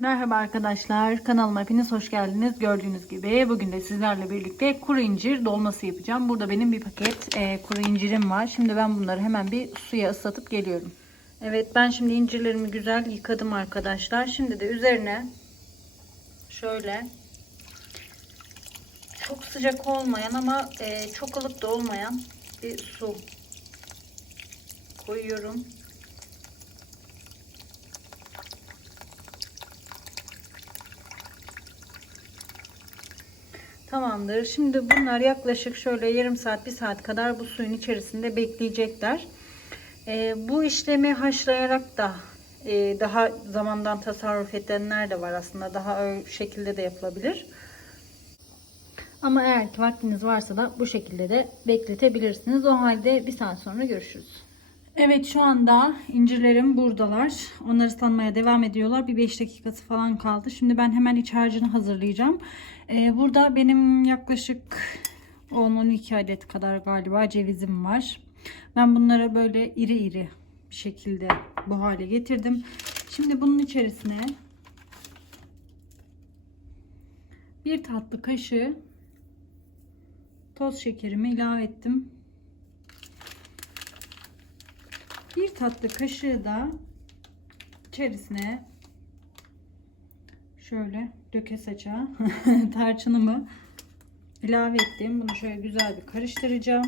Merhaba arkadaşlar kanalıma hepiniz hoş geldiniz. Gördüğünüz gibi bugün de sizlerle birlikte kuru incir dolması yapacağım. Burada benim bir paket e, kuru incirim var. Şimdi ben bunları hemen bir suya ıslatıp geliyorum. Evet ben şimdi incirlerimi güzel yıkadım arkadaşlar. Şimdi de üzerine şöyle çok sıcak olmayan ama e, çok ılık da olmayan bir su koyuyorum. Tamamdır. Şimdi bunlar yaklaşık şöyle yarım saat, bir saat kadar bu suyun içerisinde bekleyecekler. Ee, bu işlemi haşlayarak da e, daha zamandan tasarruf edenler de var aslında. Daha o şekilde de yapılabilir. Ama eğer ki vaktiniz varsa da bu şekilde de bekletebilirsiniz. O halde bir saat sonra görüşürüz. Evet şu anda incirlerim buradalar. Onlar ıslanmaya devam ediyorlar. Bir 5 dakikası falan kaldı. Şimdi ben hemen iç harcını hazırlayacağım. Ee, burada benim yaklaşık 10-12 adet kadar galiba cevizim var. Ben bunları böyle iri iri bir şekilde bu hale getirdim. Şimdi bunun içerisine bir tatlı kaşığı toz şekerimi ilave ettim. Bir tatlı kaşığı da içerisine şöyle döke saça tarçınımı ilave ettim. Bunu şöyle güzel bir karıştıracağım.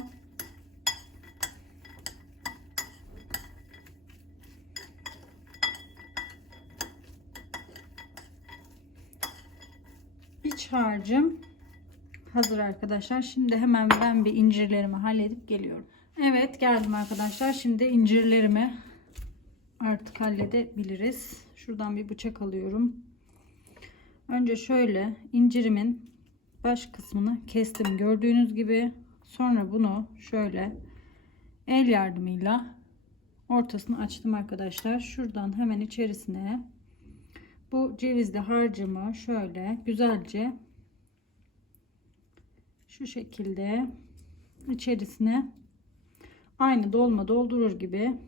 İç harcım hazır arkadaşlar. Şimdi hemen ben bir incirlerimi halledip geliyorum. Evet geldim arkadaşlar. Şimdi incirlerimi artık halledebiliriz. Şuradan bir bıçak alıyorum. Önce şöyle incirimin baş kısmını kestim gördüğünüz gibi. Sonra bunu şöyle el yardımıyla ortasını açtım arkadaşlar. Şuradan hemen içerisine bu cevizli harcımı şöyle güzelce şu şekilde içerisine aynı dolma doldurur gibi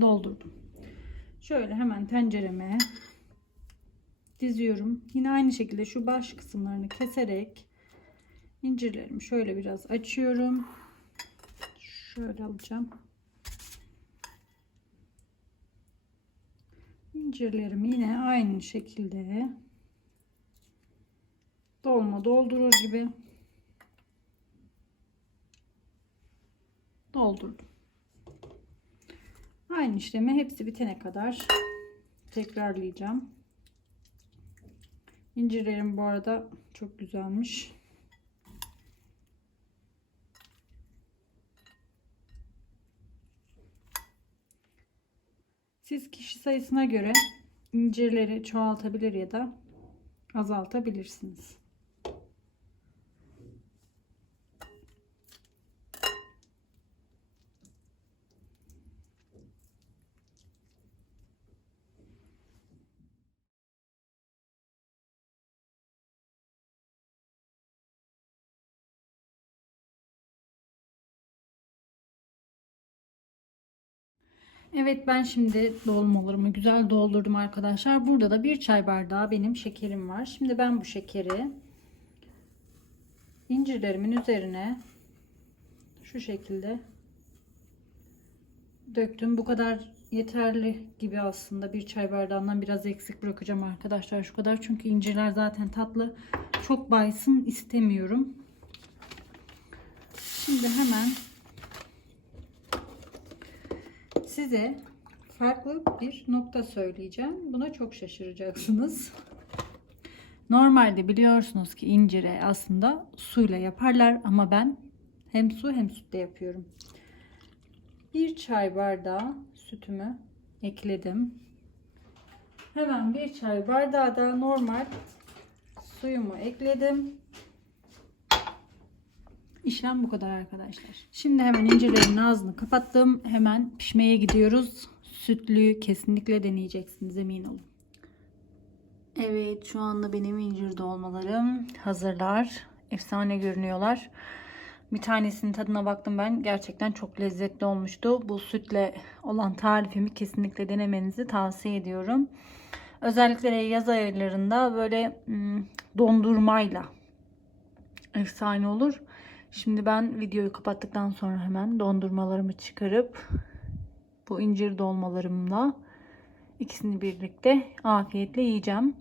doldurdum. Şöyle hemen tencereme diziyorum. Yine aynı şekilde şu baş kısımlarını keserek incirlerimi şöyle biraz açıyorum. Şöyle alacağım. İncirlerimi yine aynı şekilde dolma doldurur gibi doldurdum. Aynı işlemi hepsi bitene kadar tekrarlayacağım. İncirlerim bu arada çok güzelmiş. Siz kişi sayısına göre incirleri çoğaltabilir ya da azaltabilirsiniz. Evet ben şimdi dolmalarımı güzel doldurdum arkadaşlar. Burada da bir çay bardağı benim şekerim var. Şimdi ben bu şekeri incirlerimin üzerine şu şekilde döktüm. Bu kadar yeterli gibi aslında. Bir çay bardağından biraz eksik bırakacağım arkadaşlar. Şu kadar çünkü incirler zaten tatlı. Çok baysın istemiyorum. Şimdi hemen size farklı bir nokta söyleyeceğim. Buna çok şaşıracaksınız. Normalde biliyorsunuz ki incire aslında suyla yaparlar ama ben hem su hem sütle yapıyorum. Bir çay bardağı sütümü ekledim. Hemen bir çay bardağı da normal suyumu ekledim. İşlem bu kadar arkadaşlar. Şimdi hemen incirlerin ağzını kapattım. Hemen pişmeye gidiyoruz. Sütlü kesinlikle deneyeceksiniz emin olun. Evet şu anda benim incir dolmalarım hazırlar. Efsane görünüyorlar. Bir tanesinin tadına baktım ben. Gerçekten çok lezzetli olmuştu. Bu sütle olan tarifimi kesinlikle denemenizi tavsiye ediyorum. Özellikle yaz aylarında böyle hmm, dondurmayla efsane olur. Şimdi ben videoyu kapattıktan sonra hemen dondurmalarımı çıkarıp bu incir dolmalarımla ikisini birlikte afiyetle yiyeceğim.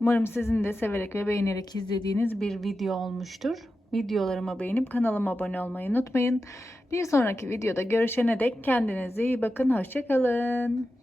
Umarım sizin de severek ve beğenerek izlediğiniz bir video olmuştur. Videolarımı beğenip kanalıma abone olmayı unutmayın. Bir sonraki videoda görüşene dek kendinize iyi bakın. Hoşçakalın.